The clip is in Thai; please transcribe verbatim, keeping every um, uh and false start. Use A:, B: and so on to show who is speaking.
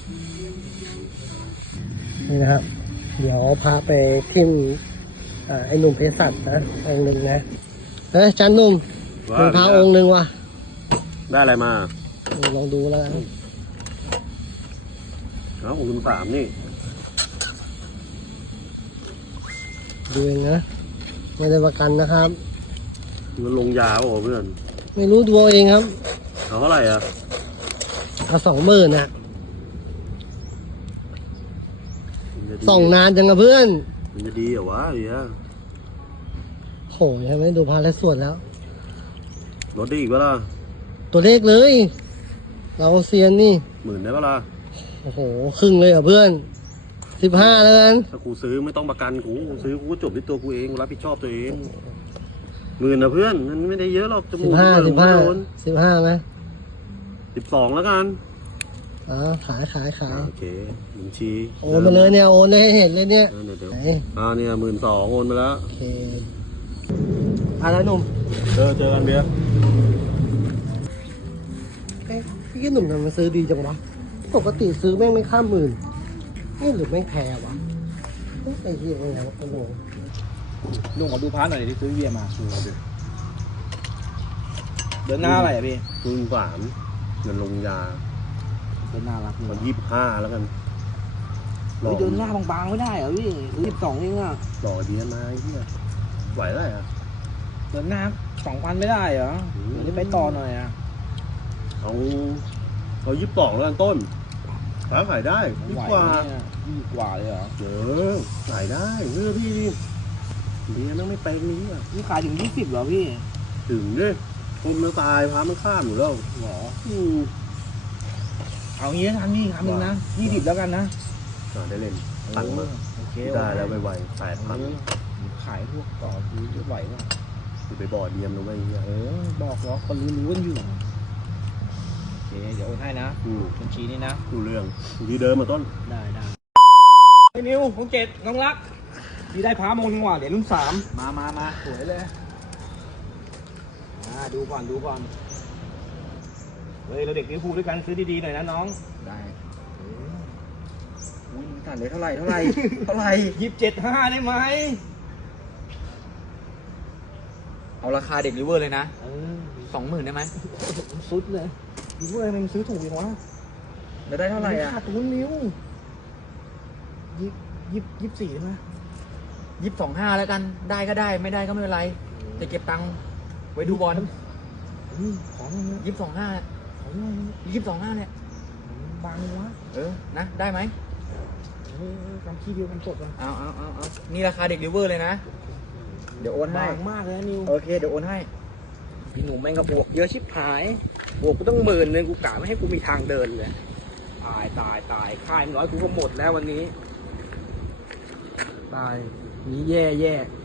A: นี่นะครับเดี๋ยวพาไปทิมอ่าไอ้หนุ่มเภสัชนะองค์หนึ่งนะเฮ้ยจันหนุ่มหนึ่งพาองค์หนึ่งว่ะ
B: ได้อะไรมา
A: ลองดูแล้วกัน
B: เอาองค์สามนี่
A: ดูเองนะไม่ได้ประกันนะครับ
B: มันลงยาเปล่าเพื่อน
A: ไม่รู้ดูเอาเองครับ
B: เอาเท่าไหร่อ่ะ
A: เอาสองหมื่นนะส่องนานจังอะเพื่อน
B: มันจะดีเหรอวะเฮีย
A: โหใช่ไหมดูพาและส่วนแล้ว
B: ลดได้อีกเปล่า
A: ตัวเลขเลยเราเซียนนี่
B: หมื่นได้เปล่า
A: โอ้โหครึ่งเลยเหรอเพื่อนสิบห้าแล้วกัน
B: ถ้ากูซื้อไม่ต้องประกันกูซื้อกูจบที่ตัวกูเองกูรับผิดชอบตัวเองหมื่นนะเพื่อนมันไม่ได้เยอะหรอกจมูก
A: สิบห้าสิบห้าสิบห้าไหม
B: สิบสองแล้วกัน
A: อ๋อขายขายขาย
B: โอเคบัญชี
A: โอนมาเลยเนี่ยโอนให้เห็นเลยเนี่ย
B: เดี๋ยวอ่าเนี่ยหมื่นสองโอนไปแล้ว
A: โอเคอ่ะแล้วหนุ่ม
B: เจอเจอกันเบียร์
A: เอ้ยพี่หนุ่มทำไมซื้อดีจังวะปกติซื้อแม่งไม่ข้ามหมื่นนี่หรือแม่งแพงวะไอ้เหี้ยอะไรวะโอ้โห
C: ลุงขอดูพาร์ทหน่อยที่ซื้อเบียร์มาชูมาดูเดินหน้าอะไรอ่ะพี่
B: หมื่นสามเงินลงยา
C: เดินหน้ารัก
B: มันยี่สิบห้าแล้วกัน
C: เดินหน้าบางๆไม่ได้เหรอพี่สิบสองเองอ่ะ
B: หล่อดีนะไอ้เหี้ยไหวได้อ่ะ
C: เดินหน้าสองพันไม่ได้เหรอเดี๋ยวไปต่อหน่อยอ่ะ
B: เอาเอายี่สิบสองแล้วกันต้นขายขายได้ยี่กว่า
C: ยี่กว่าเลยเหรอ
B: เออขายได้เออพี่เดี๋ยวนั่งไม่เป็นนี้อ่ะ
C: นี่ขายถึงยี่สิบเหรอพี่
B: ถึงดิคนมาตายพามันข้ามอยู่แล้ว
C: หรออืมเอางี้ทันนี่คำหนึ่งนะยี่สิบแล้วกันนะ
B: ได้เล่นตังค์มา
C: โอเค
B: ได้แล้วไวๆแปดพัน
C: ขายพวกต่อคือจะไหวป่ะ
B: ไปบ่อเดียมลงไป
C: เออบอกหรอกคนรู้รู้กันอยู่โอเคเดี๋ยวโอนให้นะบัญชีนี้นะ
B: ดูเรื่องที่เดิมมาต้น
C: ได้ได้ไอ้นิวของเจ็ดน้องรักที่ได้พาโมงกว่าเดี๋ยวรุ่นสามมามามาสวยเลยอ่าดูก่อนดูก่อนเฮ้ยเราเด็กลิเวอร์พูลด้วยกันซื้อดีๆหน่อยนะน้อง
B: ได้อุ้ยตัดเลยเท่าไหร่เท่าไหร่เท่าไหร่
C: ยี่สิบเจ็ดห้าได้ไหม
D: เอาราคาเด็กลิเวอร์เลยนะสองหมื่นได้ไหม
C: สุดเลยลิเวอร์มันซื้อถูกอย่างวะ
D: จะได้เท่าไหร่อ่ะ
C: ขาดทุนนิ้วยี่ยี่ยี่สี่ใช่ไหม
D: ยี่สิบสองห้าแล้วกันได้ก็ได้ไม่ได้ก็ไม่เป็นไรจะเก็บตังค์ไว้ดูบอล
C: ของ
D: ยี่สิบสองห้ายี่สิบสองห้าเนี่ย
C: บางวะ
D: เออนะได้ไหม
C: เออคำขี้เดียวกันสดอ่ะ
D: เอาเอาเอาเอานี่ราคาเด็กลิเวอร์เลยนะเดี๋ยวโอนให้
C: บางมากเลยนิว
D: โอเคเดี๋ยวโอนให้
C: พี่หนุ่มแม่งกระบวกเยอะชิบหายบวกกูต้องหมื่นเลยกูกะไม่ให้กูมีทางเดินเลยตายตายตายค่ายน้อยกูก็หมดแล้ววันนี้ตายนี้แย่แย่